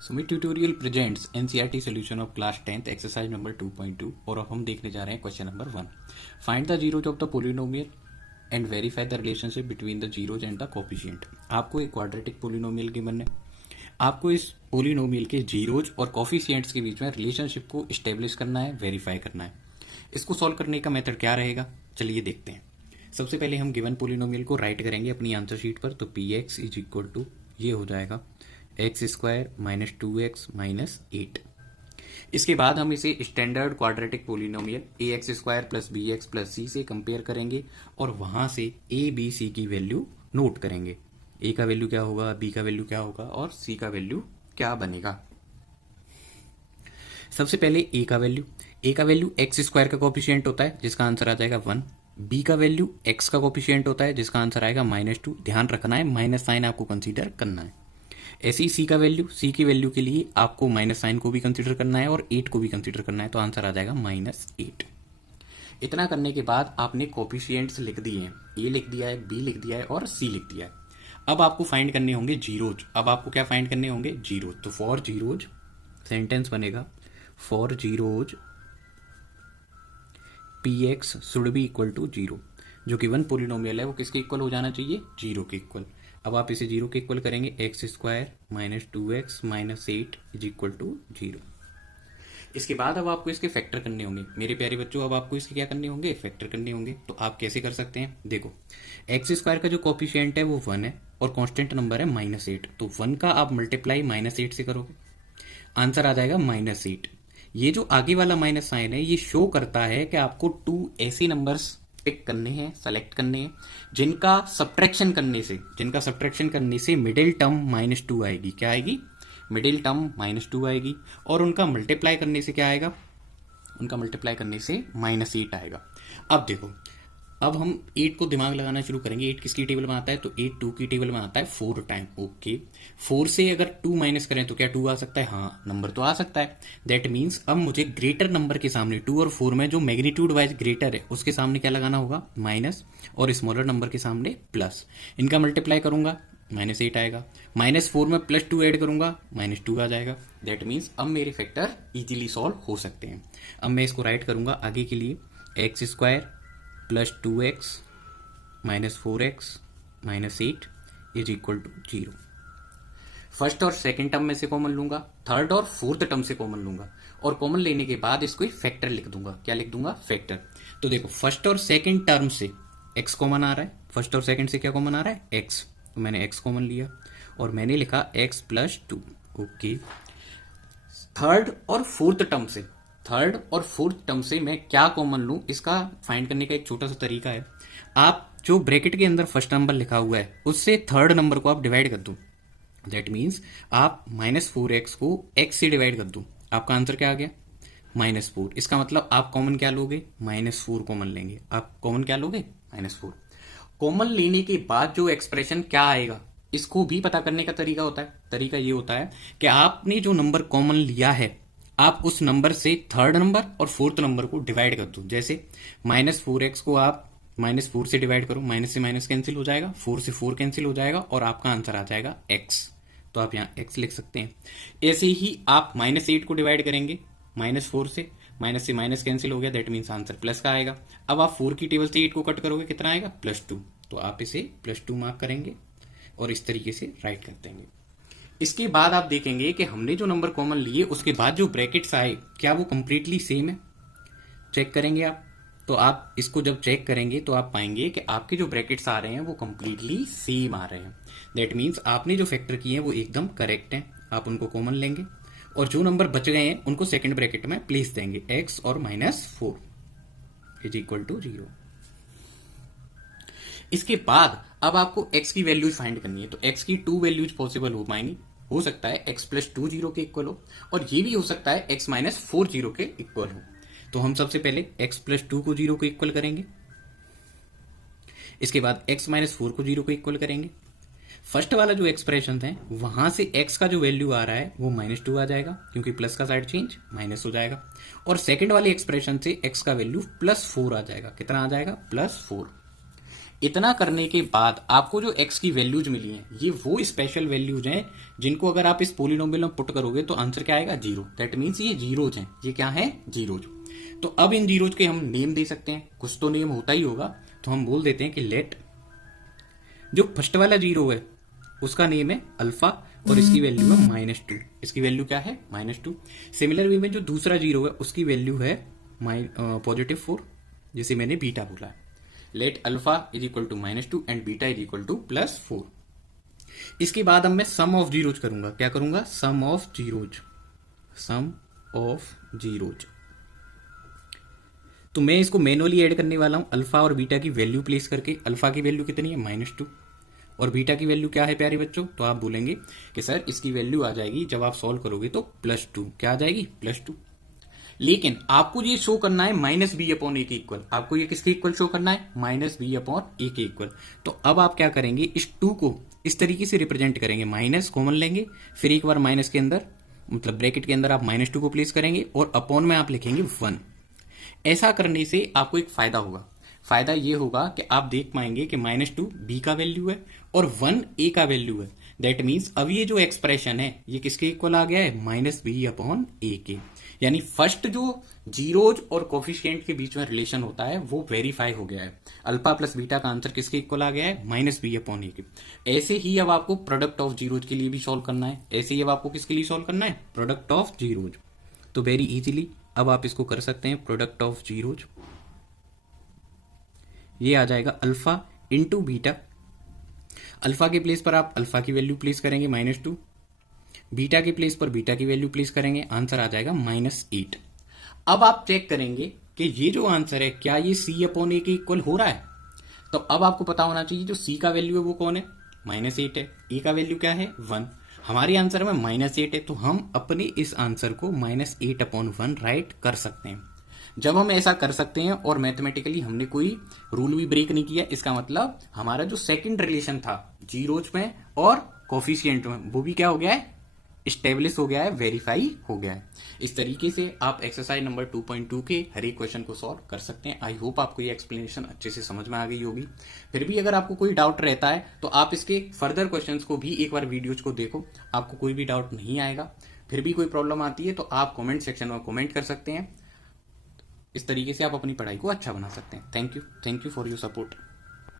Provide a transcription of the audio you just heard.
Sumit tutorial presents NCERT solution of class 10th exercise number 2.2 और अब हम देखने जा रहे हैं question number 1। Find the zeros of the polynomial and verify the relationship between the zeros and the coefficient. आपको एक क्वाड्रेटिक पोलिनोमियल गिवन है, आपको इस पोलिनोमियल के जीरोज और कोफिशिएंट्स के बीच में रिलेशनशिप को स्टेब्लिश करना है, वेरीफाई करना है। इसको सॉल्व करने का मेथड क्या रहेगा, चलिए देखते हैं। सबसे पहले हम गिवन पोलिनोमियल को राइट करेंगे अपनी आंसर शीट पर। तो p x is equal to ये हो जाएगा x square minus 2x minus 8। इसके बाद हम इसे standard quadratic polynomial a x square plus b x plus c से कंपेयर करेंगे और वहां से ए बी सी की वैल्यू नोट करेंगे। ए का वैल्यू क्या होगा, बी का वैल्यू क्या होगा और सी का वैल्यू क्या बनेगा। सबसे पहले ए का वैल्यू एक्स स्क्वायर का कोफिशिएंट होता है जिसका आंसर आ जाएगा 1। बी का वैल्यू एक्स का कोफिशिएंट होता है जिसका आंसर आएगा -2। ध्यान रखना है माइनस साइन आपको कंसीडर करना है। ऐसे ही सी की वैल्यू के लिए आपको माइनस साइन को भी कंसीडर करना है और 8 को भी कंसीडर करना है, तो आंसर आ जाएगा -8। इतना करने के बाद आपने कोफिशिएंट्स लिख दिए हैं, ए लिख दिया है, बी लिख दिया है और सी लिख दिया है। अब आपको फाइंड करने होंगे जीरोज। अब आपको क्या फाइंड करने होंगे, जीरोज। तो फॉर जीरोज सेंटेंस बनेगा for zeros p x should be equal to 0। जो गिवन पोलिनोमियल है वो किसके इक्वल हो जाना चाहिए, 0 के इक्वल। अब आप इसे 0 के इक्वल करेंगे, x square minus 2x minus 8 is equal to 0। इसके बाद अब आपको इसके फैक्टर करने होंगे मेरे प्यारे बच्चों। अब आपको इसके क्या करने होंगे, फैक्टर करने होंगे। तो आप कैसे कर सकते हैं, देखो एक्स स्क्वायर का जो कोफिशिएंट है वो 1 है और कांस्टेंट नंबर है -8। तो 1 का आप मल्टीप्लाई -8 से करोगे, आंसर आ जाएगा -8। ये जो आगे वाला माइनस साइन है ये शो करता है कि आपको 2 ऐसे नंबर्स पिक करने हैं, सेलेक्ट करने हैं जिनका सब्ट्रैक्शन करने से मिडिल टर्म -2 आएगी। क्या आएगी, मिडिल टर्म -2 आएगी। और उनका मल्टीप्लाई करने से क्या आएगा, उनका मल्टीप्लाई करने से -8 आएगा। अब देखो, अब हम 8 को दिमाग लगाना शुरू करेंगे। 8 किसकी टेबल में आता है, तो 8 2 की टेबल में आता है 4 टाइम। ओके, 4 से अगर 2 माइनस करें तो क्या 2 आ सकता है, हाँ नंबर तो आ सकता है। दैट मीन्स अब मुझे ग्रेटर नंबर के सामने 2 और 4 में जो मैग्नीट्यूड वाइज ग्रेटर है उसके सामने क्या लगाना होगा, माइनस, और स्मॉलर नंबर के सामने प्लस। इनका मल्टीप्लाई करूंगा -8 आएगा, -4 में +2 ऐड करूंगा -2 आ जाएगा। दैट मीन्स अब मेरे फैक्टर इजीली सॉल्व हो सकते हैं। अब मैं इसको राइट करूंगा आगे के लिए, x square plus 2x minus 4x minus 8 is equal to 0। First और सेकेंड टर्म में से कॉमन लूंगा, थर्ड और फोर्थ टर्म से कॉमन लूंगा और कॉमन लेने के बाद इसको फैक्टर लिख दूंगा। क्या लिख दूंगा, फैक्टर। तो देखो फर्स्ट और सेकेंड टर्म से x कॉमन आ रहा है, फर्स्ट और सेकेंड से क्या कॉमन आ रहा है, x। तो मैंने x कॉमन लिया और मैंने लिखा x प्लस 2। ओके, थर्ड और फोर्थ टर्म से मैं क्या कॉमन लूं, इसका फाइंड करने का एक छोटा सा तरीका है। आप जो ब्रैकेट के अंदर फर्स्ट नंबर लिखा हुआ है उससे थर्ड नंबर को आप डिवाइड कर दो। दैट मीन्स आप -4x को x से डिवाइड कर दो, आपका आंसर क्या आ गया, -4। इसका मतलब आप कॉमन क्या लोगे, -4 कॉमन लेंगे। आप कॉमन क्या लोगे, -4। कॉमन लेने के बाद जो एक्सप्रेशन क्या आएगा इसको भी पता करने का तरीका होता है। तरीका ये होता है कि आपने जो नंबर कॉमन लिया है आप उस नंबर से थर्ड नंबर और फोर्थ नंबर को डिवाइड कर दो। जैसे -4x को आप -4 से डिवाइड करो, माइनस से माइनस कैंसिल हो जाएगा, 4 से 4 कैंसिल हो जाएगा और आपका आंसर आ जाएगा x। तो आप यहाँ x लिख सकते हैं। ऐसे ही आप -8 को डिवाइड करेंगे -4 से, माइनस माइनस कैंसिल हो गया, दैट मीन्स आंसर प्लस का आएगा। अब आप 4 की टेबल से 8 को कट करोगे, कितना आएगा, +2। तो आप इसे +2 मार्क करेंगे और इस तरीके से राइट कर देंगे। इसके बाद आप देखेंगे कि हमने जो नंबर कॉमन लिए उसके बाद जो ब्रैकेट्स आए क्या वो कंप्लीटली सेम है, चेक करेंगे आप। तो आप इसको जब चेक करेंगे तो आप पाएंगे कि आपके जो ब्रैकेट्स आ रहे हैं वो कंप्लीटली सेम आ रहे हैं। दैट मीन्स आपने जो फैक्टर किए हैं वो एकदम करेक्ट हैं। आप उनको कॉमन लेंगे और जो नंबर बच गए हैं उनको सेकंड ब्रैकेट में प्लेस देंगे, x और -4 इज इक्वल टू 0। इसके बाद अब आपको x की वैल्यूज फाइंड करनी है। तो x की 2 वैल्यूज पॉसिबल हो पाएंगी। हो सकता है x + 2 0 के इक्वल हो और ये भी हो सकता है x - 4 0 के इक्वल हो। तो हम सबसे पहले x + 2 को 0 के इक्वल करेंगे, इसके बाद x - 4 को 0 के इक्वल करेंगे। फर्स्ट वाला जो एक्सप्रेशन है वहां से x का जो वैल्यू आ रहा है वो -2 आ जाएगा क्योंकि प्लस का साइड चेंज माइनस हो जाएगा। और सेकंड वाले एक्सप्रेशन से x का वैल्यू +4 आ जाएगा। कितना आ जाएगा, +4। इतना करने के बाद आपको जो x की वैल्यूज मिली हैं ये वो स्पेशल वैल्यूज हैं जिनको अगर आप इस पोलिनोमियल में पुट करोगे तो आंसर क्या आएगा 0। दैट मीन्स ये जीरोज हैं, ये क्या है जीरोज। तो अब इन जीरोज के हम नेम दे सकते हैं, कुछ तो नेम होता ही होगा। तो हम बोल देते हैं कि लेट जो फर्स्ट वाला जीरो है उसका नेम है अल्फा और इसकी वैल्यू है -2। इसकी वैल्यू क्या है -2। सिमिलर वे में जो दूसरा जीरो है उसकी वैल्यू है +4, जिसे मैंने बीटा बोला है। Let alpha is equal to -2 and beta is equal to +4। इसके बाद अब मैं सम ऑफ जीरोज करूंगा। क्या करूंगा? Sum of zeros. Sum of zeros. तो मैं इसको मैनुअली ऐड करने वाला हूं अल्फा और बीटा की वैल्यू प्लेस करके। अल्फा की वैल्यू कितनी है? -2 और बीटा की वैल्यू क्या है प्यारे बच्चों? तो आप बोलेंगे कि सर इसकी वैल्यू आ जाएगी जब आप सॉल्व करोगे तो +2। क्या आ जाएगी? +2। लेकिन आपको ये शो करना है -b/a के इक्वल। आपको ये किसके इक्वल शो करना है? -b/a के इक्वल। तो अब आप क्या करेंगे? इस 2 को इस तरीके से रिप्रेजेंट करेंगे, माइनस कॉमन लेंगे, फिर एक बार माइनस के अंदर मतलब ब्रैकेट के अंदर आप -2 को प्लेस करेंगे और अपॉन में आप लिखेंगे 1। ऐसा करने से आपको एक फायदा होगा। फायदा ये होगा कि आप देख पाएंगे कि -2 बी का वैल्यू है और 1 ए का वैल्यू है। दैट मीन्स अब ये जो एक्सप्रेशन है ये किसके इक्वल आ गया है? -b/a के। यानी फर्स्ट जो जीरोज और कोफिशिएंट के बीच में रिलेशन होता है वो वेरीफाई हो गया है। अल्फा प्लस बीटा का आंसर किसके इक्वल आ गया है? -b/a के। ऐसे ही अब आपको प्रोडक्ट ऑफ जीरोज के लिए भी सॉल्व करना है। ऐसे ही अब आपको किसके लिए सॉल्व करना है? Product of zeros. तो वेरी इजीली अब आप इसको कर सकते हैं। प्रोडक्ट ऑफ जीरोज ये आ जाएगा अल्फा इंटू बीटा। अल्फा के प्लेस पर आप अल्फा की वैल्यू प्लेस करेंगे -2, बीटा के प्लेस पर बीटा की वैल्यू प्लेस करेंगे, आंसर आ जाएगा -8। अब आप चेक करेंगे कि ये जो आंसर है क्या ये c/a के इक्वल हो रहा है। तो अब आपको पता होना चाहिए जो c का वैल्यू है वो कौन है? -8 है। a का वैल्यू क्या है? 1। हमारे आंसर में -8 है तो हम अपने इस आंसर को -8/1 राइट कर सकते हैं। जब हम ऐसा कर सकते हैं और मैथमेटिकली हमने कोई रूल भी ब्रेक नहीं किया, इसका मतलब हमारा जो सेकंड रिलेशन था जीरोज में और कोफिशिएंट में वो भी क्या हो गया है? स्टेब्लिश हो गया है, वेरीफाई हो गया है। इस तरीके से आप एक्सरसाइज नंबर 2.2 के हर एक क्वेश्चन को सॉल्व कर सकते हैं। आई होप आपको ये एक्सप्लेनेशन अच्छे से समझ में आ गई होगी। फिर भी अगर आपको कोई डाउट रहता है तो आप इसके फर्दर क्वेश्चंस को भी एक बार वीडियोज को देखो, आपको कोई भी डाउट नहीं आएगा। फिर भी कोई प्रॉब्लम आती है तो आप कॉमेंट सेक्शन में कॉमेंट कर सकते हैं। इस तरीके से आप अपनी पढ़ाई को अच्छा बना सकते हैं। Thank you for your support.